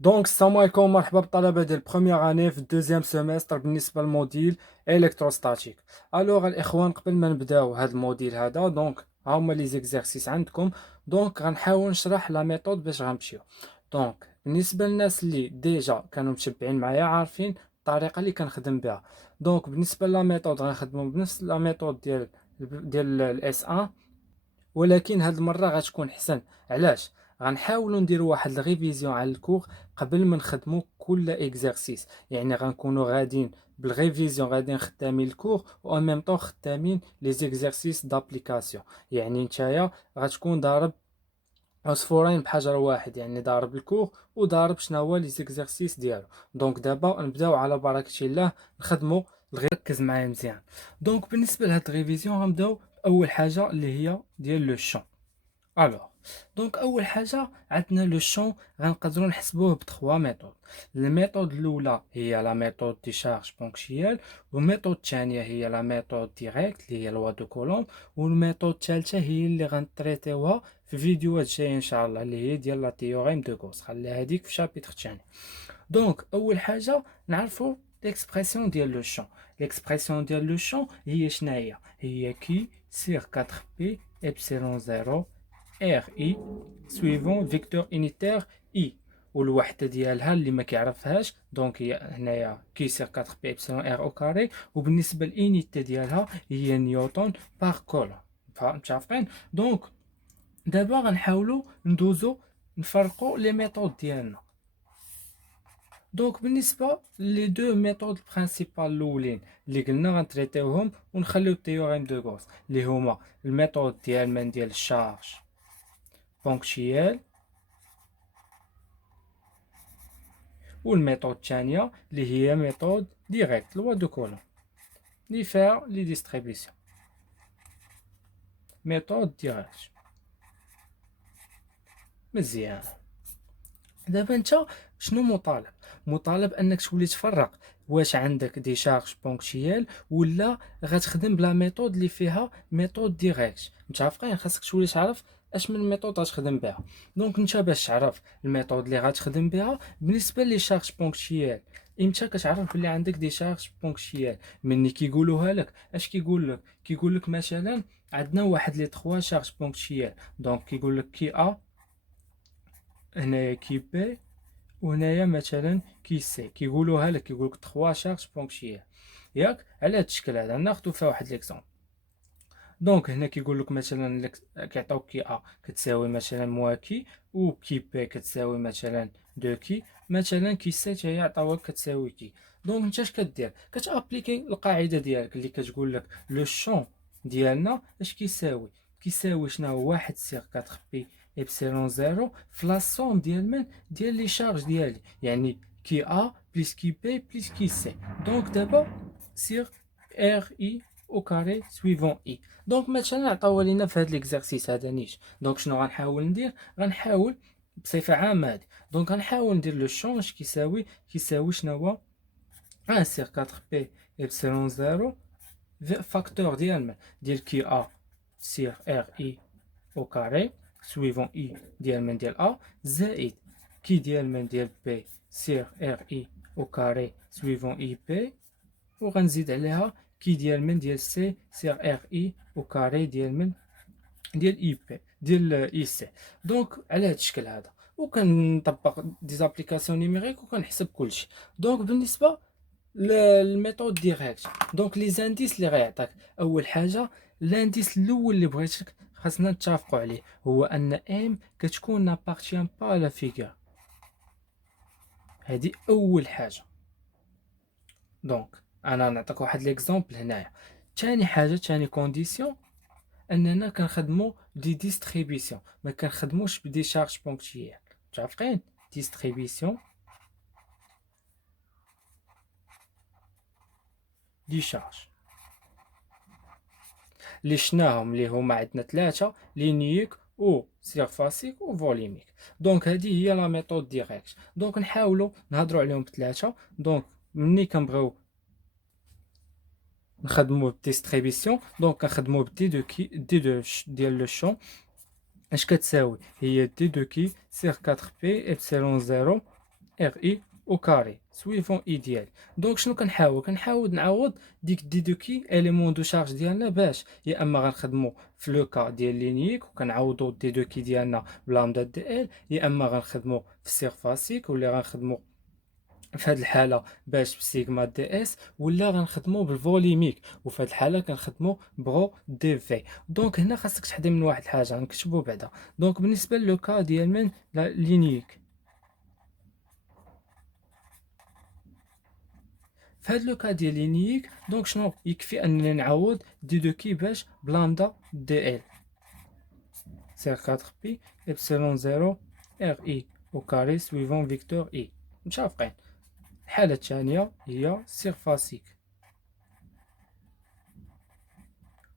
دونك السلام عليكم، مرحبا بالطلبه ديال بروميير اني في الدوزيام سيمستر بالنسبه للموديل الكتروستاتيك. الوغ الاخوان، قبل ما نبداو هذا الموديل هذا دونك ها هما لي زيكزارسيس عندكم. دونك غنحاول نشرح لا ميثود باش غنمشيو. دونك بالنسبه للناس اللي ديجا كانوا متبعين معايا عارفين الطريقه اللي كنخدم بها. دونك بالنسبه لا ميثود غنخدموا بنفس لا ميثود ديال الاس 1، ولكن هاد المره غتكون حسن. علاش؟ غنحاولوا نديروا واحد الريفيزيون على الكور قبل ما نخدموا كل اكزرسيس، يعني غنكونوا غاديين بالريفيزيون، غاديين خدامين الكور و ان ميم طون خدامين لي زيكزرسيس دابليكاسيون. يعني نتايا غتكون ضارب عصفورين بحجر واحد، يعني ضارب الكور وضارب شنو هو لي زيكزرسيس ديالو. دونك دابا نبداو على بركه الله نخدموا. ركز معايا مزيان. دونك بالنسبه لهاد الريفيزيون غنبداو اول حاجه اللي هي ديال لو شون. الوغ دونك اول حاجه عندنا لو شون، غنقدروا نحسبوه بتخوا ميثود. الميثود الاولى هي لا ميثود دي شارج بونكتيال، والميثود الثانيه هي لا ميثود ديريكت اللي هي لوا دو كولوم، والميثود الثالثه هي اللي غنطريتيوها في فيديوهات جايه ان شاء الله، اللي هي ديال لا تيوريم دو غوس. خليها هذيك في شابيتر الثاني. دونك اول حاجه نعرفوا ليكسبرسيون ديال لو شون. ليكسبرسيون ديال لو شون هي شناهي؟ هي كي سير 4 بي ابسيلون 0 ار اي سويفون فيكتور انيتير اي. والوحده ديالها اللي ما كيعرفهاش دونك هي هنايا كي سير 4 بي ابسيلون ار او كاري، وبالنسبه للانيتي ديالها هي نيوتن بار كولوم. متفقين؟ دونك دابا غنحاولوا ندوزو نفرقوا لي ميثود ديالنا. دونك بالنسبه لي دو ميثود برينسيبال الاولين اللي قلنا غنتريتيوهم ونخليو التيوريم دو غوس، اللي هما الميثود ديال من ديال الشارج بونكتيال، والميثود الثانيه اللي هي ميثود ديريكت لوا دو كولوم لي فير لي ديستريبيسيون. ميثود ديريكت مزيان. دابا انت شنو مطالب؟ مطالب انك تولي تفرق واش عندك دي شارج بونكتيال ولا غتخدم بلا ميثود اللي فيها ميثود ديريكت. متفقين؟ خاصك تولي تعرف اش من ميثود غتخدم بها. دونك انت باش تعرف الميثود اللي غتخدم بها بالنسبه لي شارج بونكتيال، امتى كتعرف بلي عندك دي شارج بونكتيال؟ مني كيقولوها لك. اش كيقول لك؟ كيقول لك مثلا عندنا واحد لي 3 شارج بونكتيال، دونك كيقول لك كي ا، هنايا كي بي، وهنايا مثلا كي سي. كيقولوها لك، كيقول لك 3 شارج بونكتيال. ياك على هذا الشكل هذا ناخذ فيها واحد ليكزومبل. دونك هنا كيقول لك مثلا كيعطيوك كي ا كتساوي مثلا موا كي، و كي بي كتساوي مثلا دو كي، مثلا كي سي حتى هي عطاوك كتساوي كي. دونك انت اش كدير؟ كتابليكي القاعده ديالك اللي كتقول لك لو شون ديالنا اش كيساوي. كيساوي شنو هو؟ 1 سيغ 4 بي ابسيلون 0 في لا سوم ديال من ديال لي شارج ديالي، يعني كي ا بليس كي بي بليس كي سي. دونك دابا سيغ ار اي او كاري سويفون اي. دونك مثلا عطاو لينا في هذا ليكزارسيس هذا نيش. دونك شنو غنحاول ندير؟ غنحاول بصفه عامه هذه. دونك غنحاول ندير لو شونج كيساوي شنو هو؟ 1 سير 4 بي ابسيلون 0 فاكتور ديال من ديال كي ا سير ار اي او كاري سويفون اي ديال من ديال ا، زائد كي ديال من ديال بي سير ار اي او كاري سويفون اي بي، وغنزيد عليها كي ديال من ديال سي سير ار اي او كاري ديال من ديال اي بي ديال اي سي. دونك على هذا الشكل هذا، وكنطبق دي زابليكاسيون نيميريك وكنحسب كلشي. دونك بالنسبه للميثود ديريكت، دونك لي زانديس اللي غيعطيك، اول حاجه لانديس الاول اللي بغيتك خاصنا نتفقوا عليه هو ان ام كتكون نابارتيان با لا فيغور. هذه اول حاجه. دونك انا نعطيك واحد ليكزامبل هنايا. ثاني حاجه، ثاني كونديسيون، اننا كنخدموا دي ديستريبيسيون، ما كنخدموش بدي شارج بونكتيال. متفقين؟ ديستريبيسيون دي شارج اللي شناهم اللي هما عندنا ثلاثه: لينيك و سيرفاسيك و فوليميك. دونك هذه هي لا ميثود ديريكت. دونك نحاولوا نهضروا عليهم بثلاثه. دونك ملي كنبغيو نخدموا بالديستريبيسيون، دونك كنخدموا بدي دو كي دي دو ديال لو شون. اش كتساوي؟ هي دي دو كي سير 4 بي ابسيلون 0 ار اي او كاري سويفون اي ديالي. دونك شنو كنحاول نعوض ديك دي دو كي اليمون دو شارج ديالنا، باش يا اما غنخدمو في لو كا ديال لينيك وكنعوضو دي دو كي ديالنا بلامدا دي ال، يا اما غنخدمو في سيرفاسيك ولا غنخدمو في هاد الحالة باش بسيغما دي اس، ولا غنخدمو بالفوليميك وفي هاد الحالة كنخدمو برو دي في. دونك هنا خاصك تحضر من واحد الحاجة غنكتبو بعدا. دونك بالنسبة لو كا ديال من لا لينيك، في هاد لو كا ديال لينيك دونك شنو يكفي اننا نعوض دي دو كي باش بلامدا دي ال سير 4 بي ابسيلون 0 ار اي او كاري سويفون فيكتور اي. متشافقين؟ الحالة الثانية هي سيرفاسيك،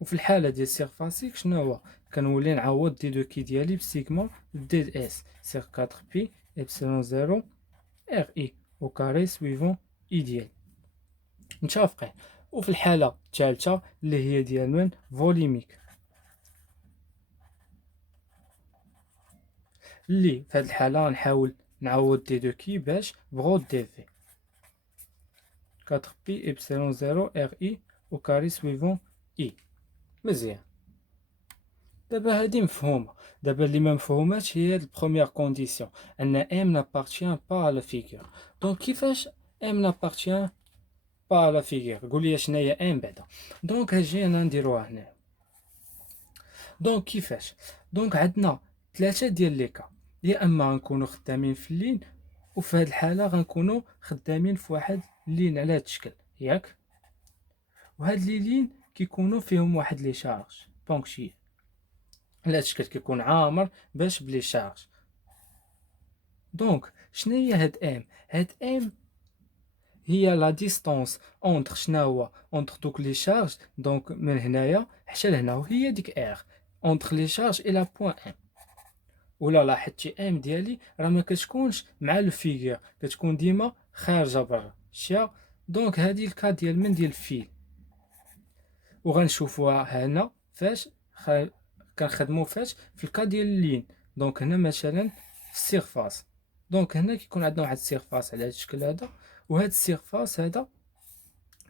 وفي الحالة ديال سيرفاسيك شنو هو؟ كنولي نعوض دي دو كي ديالي بسيغما دي اس سير 4 بي ابسيلون 0 ار اي او كاري سويفون اي ديالي. متشافقين؟ وفي الحالة الثالثة اللي هي ديال من فوليميك، اللي في هاد الحالة نحاول نعوض دي دو كي باش بغو دي في 4 بي ابسيلون 0 ار اي او كاري سويفون اي. مزيان، دابا هادي مفهومة. دابا اللي ما مفهوماش هي هاد البروميير كونديسيون ان ام نابارتيان با لا فيغور. دونك كيفاش ام نابارتيان با لا فيغور؟ قول لي شناهي ام بعدا. دونك اجي انا نديروها هنا. دونك كيفاش؟ دونك عندنا ثلاثة ديال لي كا، يا اما غنكونوا خدامين في اللين، وفي هاد الحالة غنكونوا خدامين في واحد اللين على هاد الشكل ياك، وهاد لي لين كيكونوا فيهم واحد لي شارج بونكتييل على هاد الشكل، كيكون عامر باش بلي شارج. دونك شناهي هاد ام؟ هاد ام هي لا ديستونس اونتر شنو هو اونتر دوك لي شارج، دونك من هنايا حتى لهنا، وهي ديك ار اونتر لي شارج الى بوين ام. ولا لاحظتي ام ديالي راه ما كتكونش مع الفيغور، كتكون ديما خارجه برا شيا. دونك هادي الكا ديال من ديال الفيل، وغنشوفوها هنا فاش كنخدمو فاش في الكا ديال اللين. دونك هنا مثلا في السيرفاس، دونك هنا كيكون عندنا واحد السيرفاس على هذا الشكل هذا، وهاد السيرفاس هذا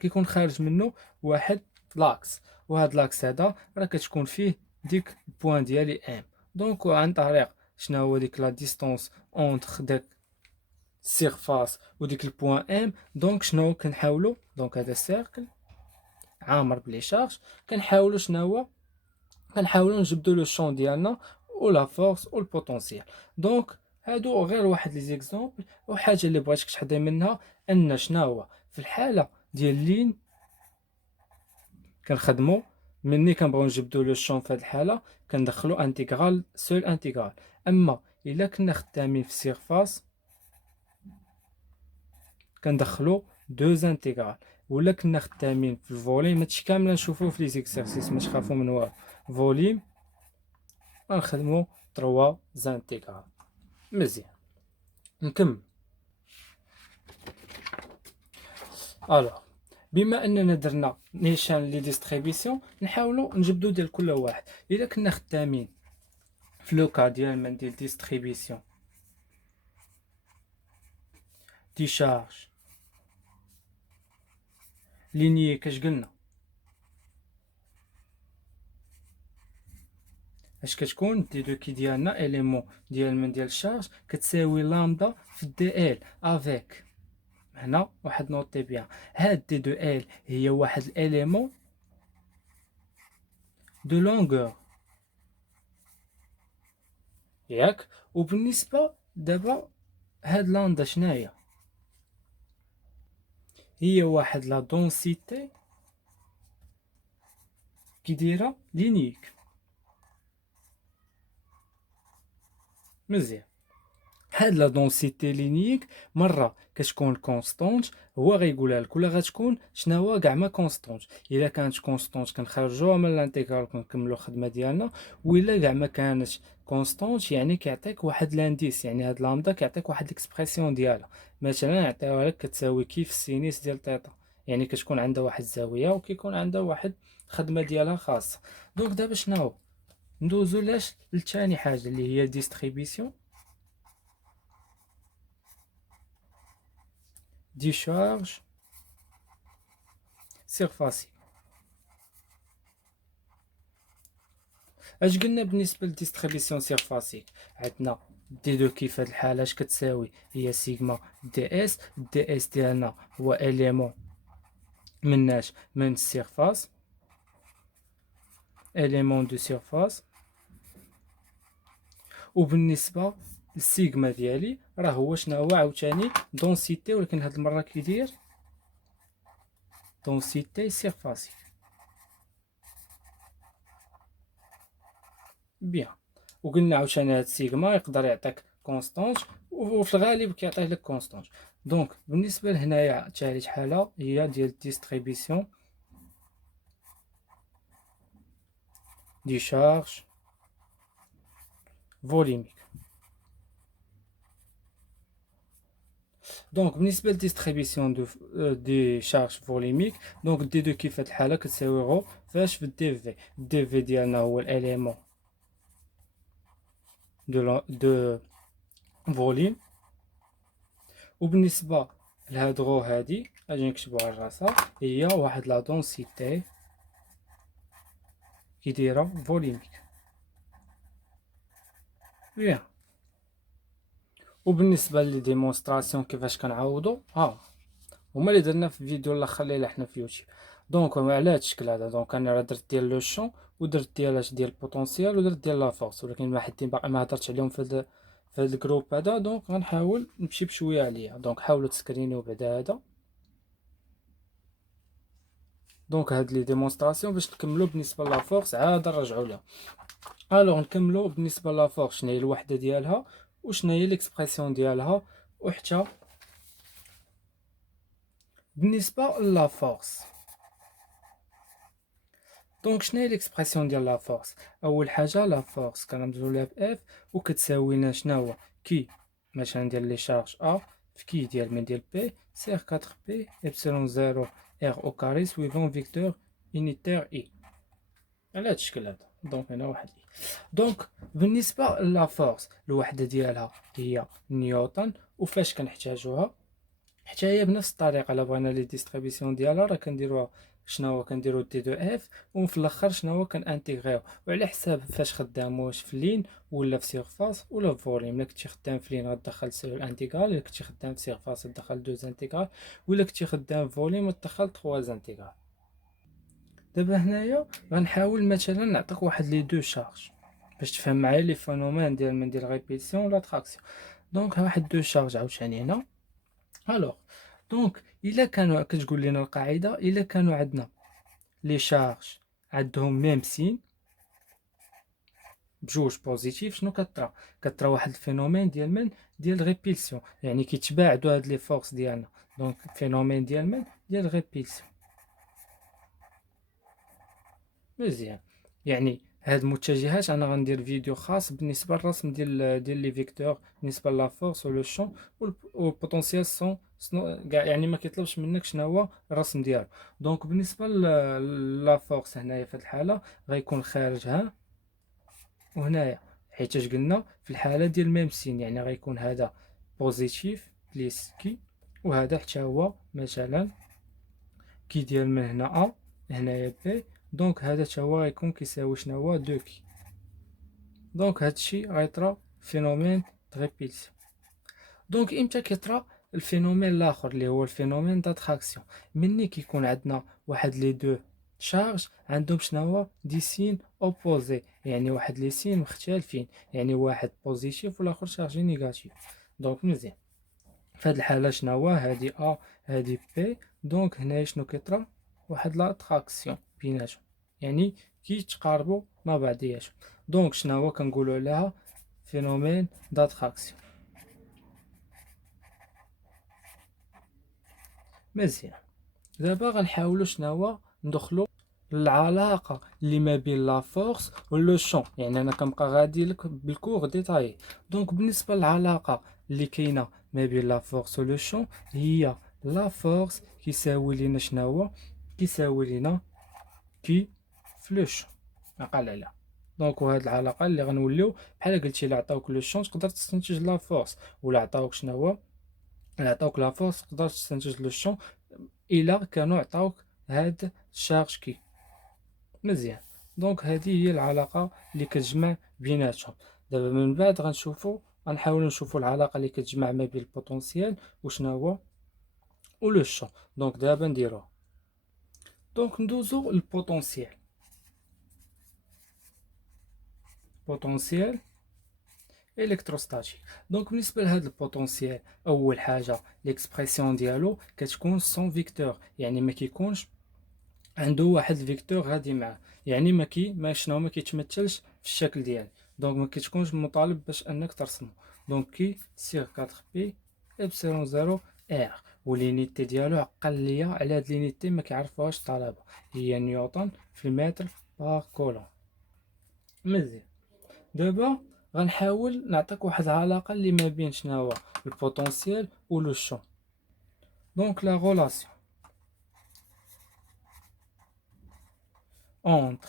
كيكون خارج منه واحد لاكس، وهاد لاكس هذا راه كتكون فيه ديك البوان ديالي ام. دونك عن طريق شنو هو ديك لا ديستونس اونتر داك السيرفاس وديك البوان ام، دونك شنو كنحاولوا؟ دونك هذا سيركل عامر بلي شارج، كنحاولوا شنو هو؟ كنحاولوا نجبدوا لو شون ديالنا ولا فورس والبوتونسيال. دونك هادو غير واحد لي زيكزامبل، وحاجه اللي بغيتك تحضر منها ان شنو هو في الحاله ديال لين كنخدموا مني كنبغيو نجبدوا لو شون في هاد الحاله كندخلوا انتيغرال سول انتيغرال. اما الا كنا خدامين في سيرفاس كندخلوا دوز انتيغرال، ولا كنا خدامين في الفوليم هادشي كامل نشوفوه في لي زيكسيرسيس ما تخافوا من والو. فوليم غنخدموا 3 زانتيغرال. مزيان نكمل. الوغ بما اننا درنا نيشان لي ديستريبيسيون نحاولوا نجبدوا ديال كل واحد. الا كنا خدامين في لو كا ديال من ديال ديستريبيسيون دي شارج لينيي كاش قلنا اش كتكون دي دو كي ديالنا اليمون ديال من ديال الشارج كتساوي لامدا في دي ال افيك هنا واحد نوطي بيان هاد دي دو ال هي واحد الاليمون دو لونغور ياك. وبالنسبه دابا هاد لامدا شناهي؟ هي واحد لا دونسيتي كي دايره لينيك. مزيان، هاد لا دونسيتي لينيك مره كتكون كونستونت، هو غيقولها لك، ولا غتكون شنو هو كاع ما كونستونت. الا كانت كونستونت كنخرجوها من الانتيغرال كنكملوا الخدمه ديالنا، ولا كاع ما كانتش كونستونت يعني كيعطيك واحد لانديس، يعني هاد لامدا كيعطيك واحد الاكسبرسيون ديالها. مثلا يعطيوها لك كتساوي كيف السينيس ديال تيتا، يعني كتكون عندها واحد الزاويه وكيكون عندها واحد الخدمه ديالها خاصه. دونك دابا شنو هو؟ ندوزو لاش لثاني حاجه اللي هي ديستريبيسيون ديشارج سيرفاسي. اش قلنا بالنسبه للديستريبيسيون سيرفاسيك؟ عندنا دي دو كي في هاد الحاله اش كتساوي؟ هي سيغما دي اس. دي اس ديالنا هو اليمون مناش من السيرفاس، اليمون دو سيرفاس. وبالنسبه للسيغما ديالي راه هو شنو هو عاوتاني؟ دونسيتي، ولكن هاد المره كيدير دونسيتي سيرفاسيك. بيان. وقلنا عاوتاني هاد سيغما يقدر يعطيك كونستانت، وفي الغالب كيعطيه لك كونستانت. دونك بالنسبه لهنايا ثالث حاله هي ديال ديستريبيسيون دي شارج فوليميك. دونك بالنسبه للديستريبيسيون دي شارج فوليميك، دونك دي دو كي في هاد الحاله كتساوي غو فاش في الدي في. الدي في ديالنا هو الاليمون دو فوليم. وبالنسبه لهاد غو هادي اجي نكتبو على راسها، هي واحد لا دونسيتي كي دايره فوليميك. بيان. وبالنسبه لي ديمونستراسيون كيفاش كنعوضو، هما اللي درنا في الفيديو الاخر اللي حنا في يوتيوب. دونك على هاد الشكل هذا، دونك انا راه درت ديال لو شون، ودرت ديال البوتونسيال، ودرت ديال لا فورس، ولكن ما حدين باقي ما هضرتش عليهم في هاد الجروب هذا. دونك غنحاول نمشي بشويه عليا. دونك حاولوا تسكرينيو بعدا هذا. دونك هاد لي ديمونستراسيون باش نكملوا بالنسبه لا فورس عاد نرجعوا لها. الوغ نكملوا بالنسبه لا فورس شنو هي الوحده ديالها، وشنو هي ليكسبرسيون ديالها، وحتى بالنسبه لا فورس. دونك شنو هي ليكسبرسيون ديال لا فورس؟ اول حاجه لا فورس كنرمزوا لها باف، وكتساوي لنا شنو هو كي مثلا ندير لي شارج ا في كي ديال من ديال بي سير 4 بي ابسلون 0 ار او كاري سويفون فيكتور يونيتير اي، على هاد الشكل هذا. دونك هنا واحد اي. دونك بالنسبه لا فورس الوحده ديالها هي نيوتن. وفاش كنحتاجوها؟ حتى هي بنفس الطريقه. الا بغينا لي ديستريبيسيون ديالها راه كنديروها شنو هو؟ كنديرو دي دو اف، وفي الاخر شنو هو؟ كنانتيغريو، وعلى حساب فاش خدام، واش في لين ولا في سيرفاس ولا في فوليوم. الا كنتي خدام في لين غتدخل سير انتيغرال، الا كنتي خدام في سيرفاس تدخل دوز انتيغرال، ولا كنتي خدام في فوليوم تدخل 3 انتيغرال. دابا هنايا غنحاول مثلا نعطيك واحد لي دو شارج باش تفهم معايا لي فينومين ديال من ديال ريبيتيسيون ولا تراكسيون. دونك واحد دو شارج عاوتاني هنا. الوغ دونك الا كانوا كتقول لنا القاعده، الا كانوا عندنا لي شارج عندهم ميم سين بجوج بوزيتيف، شنو كطرا واحد الفينومين ديال من ديال ريبيلسيون، يعني كيتباعدوا هاد لي فورس ديالنا. دونك فينومين ديال من ديال ريبيلسيون. مزيان. يعني هاد المتجهات انا غندير فيديو خاص بالنسبه للرسم ديال لي فيكتور بالنسبه لا فورس ولو شون والبوتونسيال سون كاع، يعني ما كيطلبش منك شنو هو الرسم ديالو. دونك بالنسبه لا فورس هنايا في الحاله غيكون خارج ها وهنايا، حيت اش قلنا في الحاله ديال ميم سين، يعني غيكون هذا بوزيتيف بليس كي، وهذا حتى هو مثلا كي ديال من هنا ا هنايا بي. دونك هذا حتى هو غيكون كيساوي شنو هو دو كي. دونك هادشي غيطرا فينومين ريبيلسيون. دونك امتى كيطرا الفينومين الاخر اللي هو الفينومين داتراكسيون؟ ملي كيكون عندنا واحد لي دو شارج عندهم شنو هو دي سين اوبوزي، يعني واحد لي سين مختلفين، يعني واحد بوزيتيف والاخر شارجي نيجاتيف. دونك مزيان. في هاد الحاله شنو هو؟ هادي ا هادي بي. دونك هنايا شنو كيطرا؟ واحد لا تراكسيون بيناتهم، يعني كيتقاربوا مع بعضياتهم. دونك شنو هو كنقولوا لها؟ فينومين داتراكسيون. مزيان. دابا غنحاولوا شنو هو ندخلوا العلاقه اللي ما بين لا فورس ولو شون، يعني انا كنبقى غادي لك بالكور ديتاي. دونك بالنسبه للعلاقه اللي كاينه ما بين لا فورس ولو شون، هي لا فورس كيساوي لينا شنو هو؟ كيساوي لينا كي في لو شون عقل عليها. دونك وهاد العلاقه اللي غنوليو بحال قلتي، الا عطاوك لو شون تقدر تستنتج لا فورس، ولا عطاوك شنو هو يعطوك لا فورس تقدر تستنتج لو شون الا كانوا عطاوك هاد الشارج كي مزيان. دونك هذه هي العلاقه اللي كتجمع بيناتهم. دابا من بعد غنحاولوا نشوفوا العلاقه اللي كتجمع ما بين البوتونسيال وشنا هو ولو شون. دونك دابا نديروها. دونك ندوزو للبوتونسيال. بوتونسيال الكتروستاتيك. دونك بالنسبه لهذا البوتونسيال اول حاجه ليكسبرسيون ديالو كتكون سون فيكتور، يعني ما كيكونش عنده واحد الفيكتور غادي معاه، يعني ما شنو ما كيتمثلش في الشكل ديالو. دونك ما كتكونش مطالب باش انك ترسمه. دونك كي سيغ 4 بي ابسيلون 0 ار، ولينيتي ديالو عقل ليا على هاد لينيتي ما كيعرفوهاش الطلبه، هي نيوتن في المتر بار كولوم. مزيان. دابا غنحاول نعطيك واحد العلاقه اللي ما بين شناهو البوتونسيال و لو شون. دونك لا غولاسيون اونتر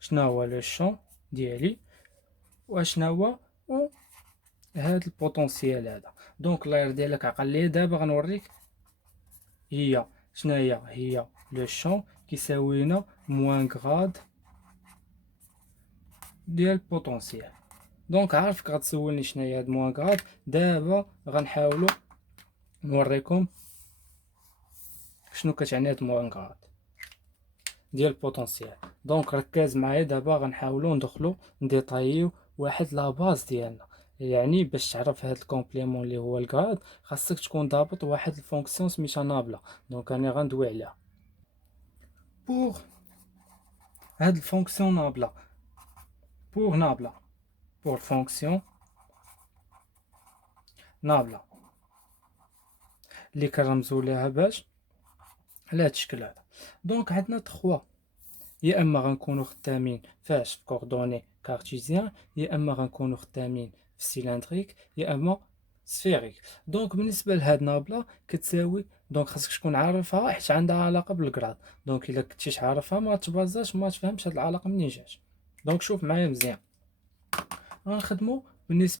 شناهو لو شون ديالي وشناهو و هاد البوتونسيال هذا. دونك لاير ديالك عقل ليه. دابا غنوريك هي شناهي، هي لو شون كيساوي لنا موان غراد ديال البوتونسيال. دونك عارفك غتسولني شناهي هاد موان غراد. دابا غنحاولوا نوريكم شنو كتعني هاد موان غراد ديال البوتونسيال. دونك ركز معايا. دابا غنحاولوا ندخلوا نديطايو واحد لا باز ديالنا، يعني باش تعرف هاد الكومبليمون اللي هو الغراد خاصك تكون ضابط واحد الفونكسيون سميتها نابلا. دونك انا غندوي عليها. بوغ هاد الفونكسيون نابلا، بوغ نابلا، بوغ فونكسيون نابلا اللي كنرمزوا ليها باش على هاد الشكل هذا. دونك عندنا 3، يا اما غنكونوا خدامين فاش في كوردوني كارتيزيان، يا اما غنكونوا خدامين في سيلندريك، يا اما سفيريك. دونك بالنسبه لهاد نابلا كتساوي، دونك خاصك تكون عارفها حيت عندها علاقه بالكراد. دونك الا كنتيش عارفها ما تبازاش ما تفهمش هاد العلاقه منين جات. دونك شوف معايا مزيان. غنخدموا بالنسبه